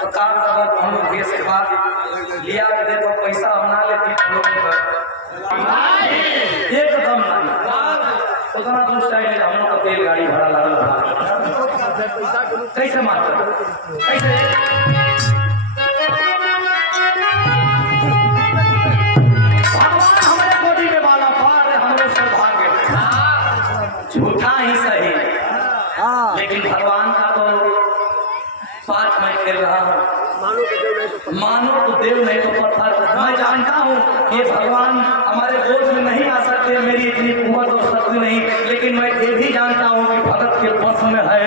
तो काम करवा तो हम लोग देश के बाद लिया के दे तो पैसा हम ना लेते हम लोग एकदम नहीं उतना तो स्टाइल है हम लोग का तेल गाड़ी भाड़ा लागल कैसे मारते कैसे भगवान हमारे गोदी में वाला पार हमारे सौभाग्य झूठा ही सही लेकिन भगवान का तो पाठ मैं कर रहा हूँ मानो तो देव नहीं तो पत्थर। मैं जानता हूँ ये भगवान हमारे गोद में नहीं आ सकते मेरी इतनी कुवत और शक्ति नहीं लेकिन मैं ये भी जानता हूँ कि भगत के बस में है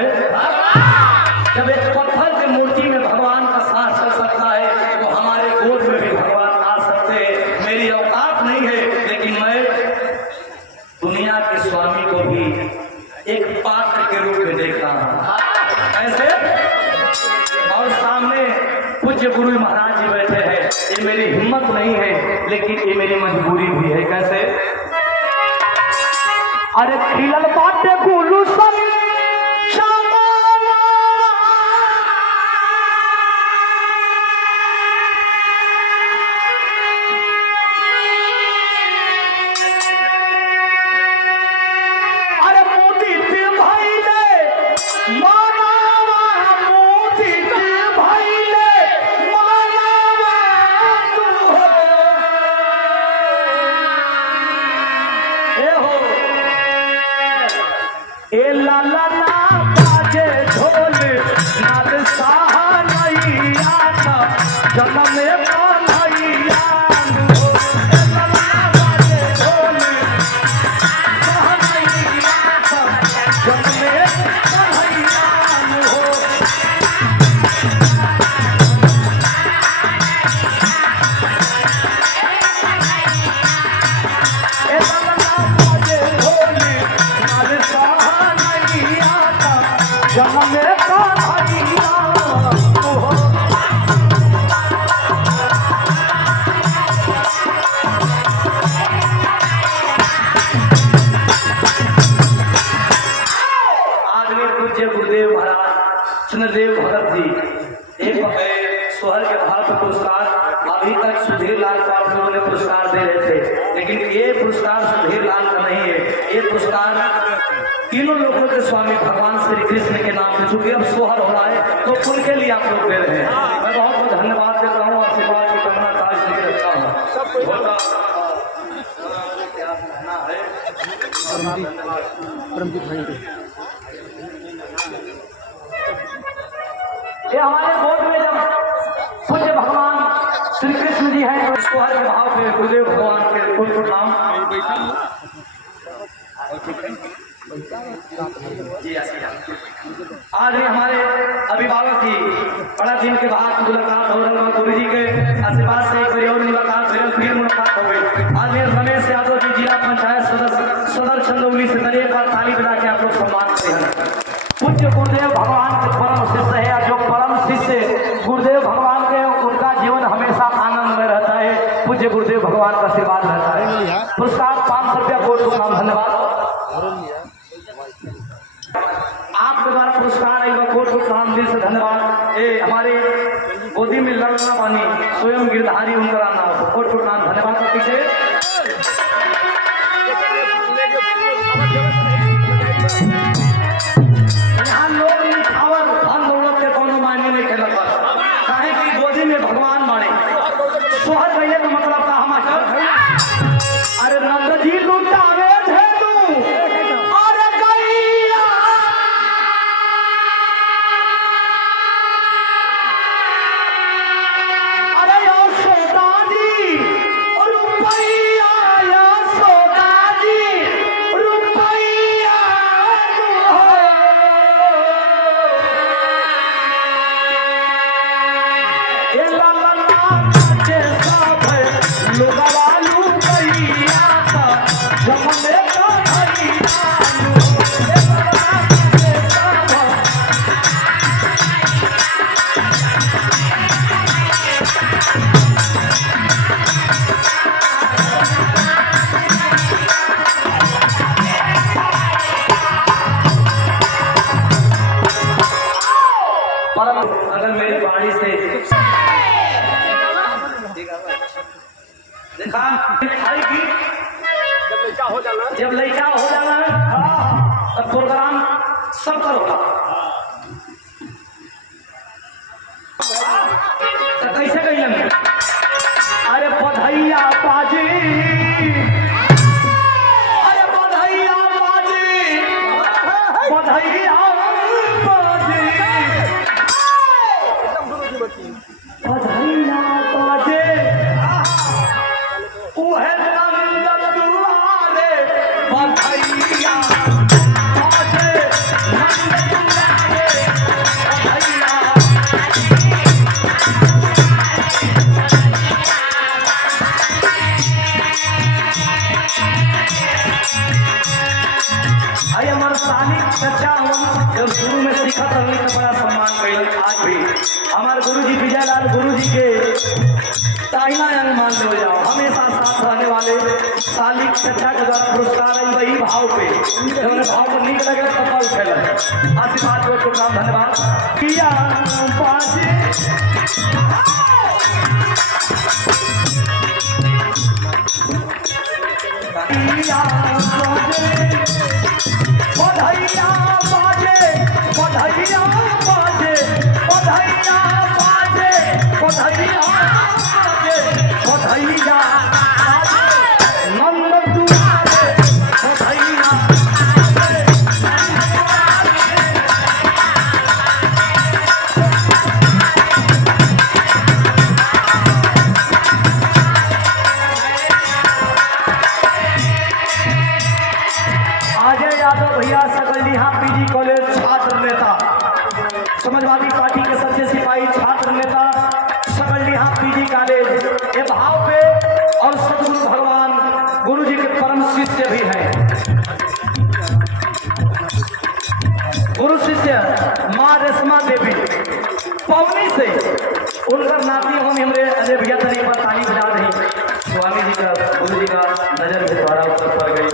जब एक पत्थर की मूर्ति में भगवान का सांस चल सकता है तो हमारे गोद में भी भगवान आ सकते हैं। मेरी औकात नहीं है लेकिन मैं दुनिया के स्वामी को भी एक पात्र के रूप में देख रहा हूँ ऐसे और सामने पूज्य गुरु महाराज जी बैठे हैं। ये मेरी हिम्मत नहीं है लेकिन ये मेरी मजबूरी भी है। कैसे अरे खिलल बाटे गुरु सब कृष्णदेव भगत जी एक सोहर के भाव का पुरस्कार अभी तक सुधीर लाल को आप लोगों ने पुरस्कार दे रहे थे लेकिन ये पुरस्कार सुधीर लाल का नहीं है। ये पुरस्कार तीनों लोगों के स्वामी भगवान श्री कृष्ण के नाम से चूंकि अब सोहर हो रहा है तो उनके लिए आप लोग दे रहे हैं। मैं बहुत बहुत धन्यवाद देता हूँ और आशीर्वाद की कामना ताज लेके रखता हूँ। ये हमारे गोद में जब पूज्य भगवान श्री कृष्ण जी हैं तो सोहर के भाव में गुरुदेव भगवान के कुल नाम आज हमारे अभिभावक जी बड़ा दिन के बाद मुलाकात हो रहा गुरु जी के आशीर्वाद से एक बार और मुलाकात फिर मुलाकात हो गई। आज रमेश यादव जी जिला पंचायत सदर चंदौली से एक बार ताली बजा के आप लोग सम्मान करते हैं। पूज्य गुरुदेव भगवान के परम शिष्य है जो परम शिष्य गुरुदेव भगवान के उनका जीवन हमेशा आनंद में रहता है। पूज्य गुरुदेव भगवान का आशीर्वाद रहता है। पुरस्कार 500 रुपया कोट को नाम धन्यवाद आपके द्वारा पुरस्कार है कोट को नाम दिल से धन्यवाद। ए हमारे गोदी में लड़ना पानी स्वयं गिरधारी उनका नाम कोट को नाम धन्यवाद। पीछे भगवान माने सोहर भैया का मतलब था हमारे अरे नंद जी लुटावे थे तू अरे गैया अरे यशोदा जी रुपैया यशोदा जी रुपैया अगर मेरी बाड़ी से देखा आएगी जब लड़का हो जाना तब प्रोग्राम सब होगा। तो कैसे कहिए अरे बधैया बाजी अरे बधैया बाजी बधैया बाजी बधैया बाजे उहे नंद दुआरे बधैया बाजे नंद दुआरे बधैया हमारे सालिक चर्चा हम जब शुरू में सीखा तभी तो बड़ा सम्मान करें। आज भी हमारे गुरुजी विजयलाल गुरुजी के ताइना अंग मान लो जाओ हमेशा साथ रहने वाले सालिक चर्चा के द्वारा पुरस्कार है वही भाव पे उन्हें भाव को नीक लगे तब उठेगा आशीर्वाद को तो नाम धन्यवाद किया बाजे बधैया बाजे बधैया बाजे बधैया बाजे बधैया बाजे बधैया नंद दुआरे बधैया भैया सकलडीहा पीजी कॉलेज छात्र नेता समाजवादी पार्टी के सच्चे सिपाही छात्र नेता सकलडीहा पीजी कॉलेज ये भाव पे और सदगुरु भगवान गुरु जी के परम शिष्य भी हैं। गुरु शिष्य माँ रेशमा देवी पवनी से उनका नाती हम हमरे अजय भैया तनी पर ताली बजा रही स्वामी जी का गुरु जी का नजर भी द्वारा ऊपर पड़ गई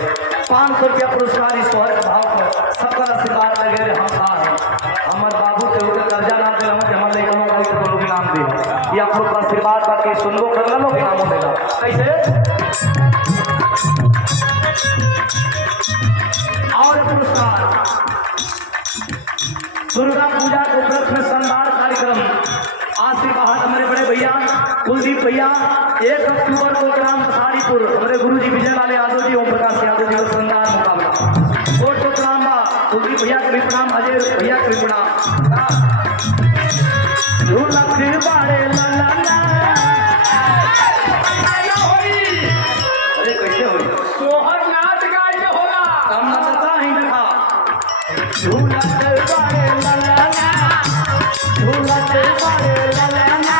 500 रुपया पुरस्कार इस स्वर भाव पर सबका आशीर्वाद लगे हम था हमारे बाबू के ऊपर कर्जा ना दे हमारे लेकिन भाई को लोग नाम दे ये आप लोग का आशीर्वाद बाकी सुनबो कर लो नाम देगा कैसे और पुरस्कार दुर्गा पूजा के उपलक्ष्य में शानदार कार्यक्रम आशीर्वाद हमारे बड़े भैया कुलदीप भैया 1 अक्टूबर को ग्राम बसारीपुर हमारे गुरु जी विजयलाल यादव जी ओम प्रकाश यादव जी का शानदार मुकाबला कोट को प्रणाम कुलदीप भैया के भी प्रणाम अजय भैया के भी प्रणाम बाड़े अरे कैसे हो सोहर नाच गाय होगा हम नचता ही देखा झूलत बाड़े ललना झूलत बाड़े ललना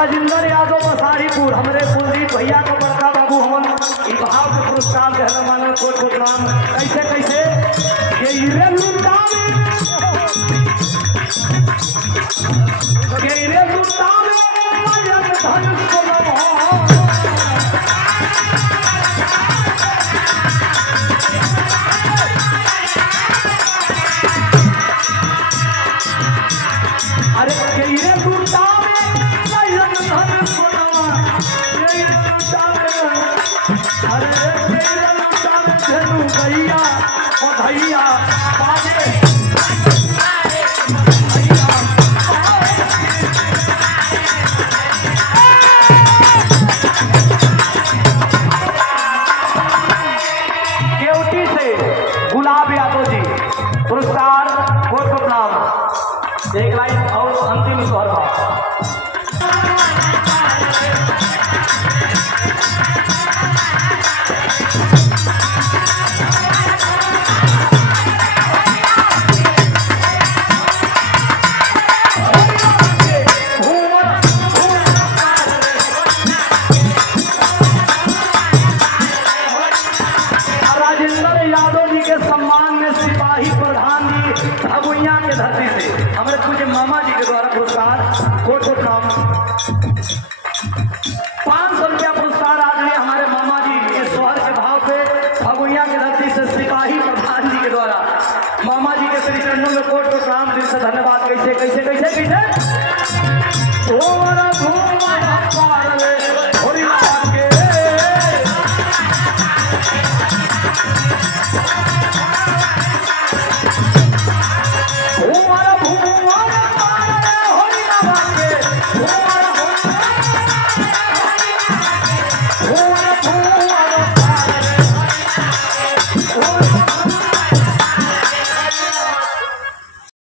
राजेंद्र यादव बसारीपुर हमारे कुलदीप भैया को बड़का बाबू हम भाव के पुरस्कार कहना मानो कोट कोट नाम कैसे कैसे ये भैया बाजे कैसे कैसे कैसे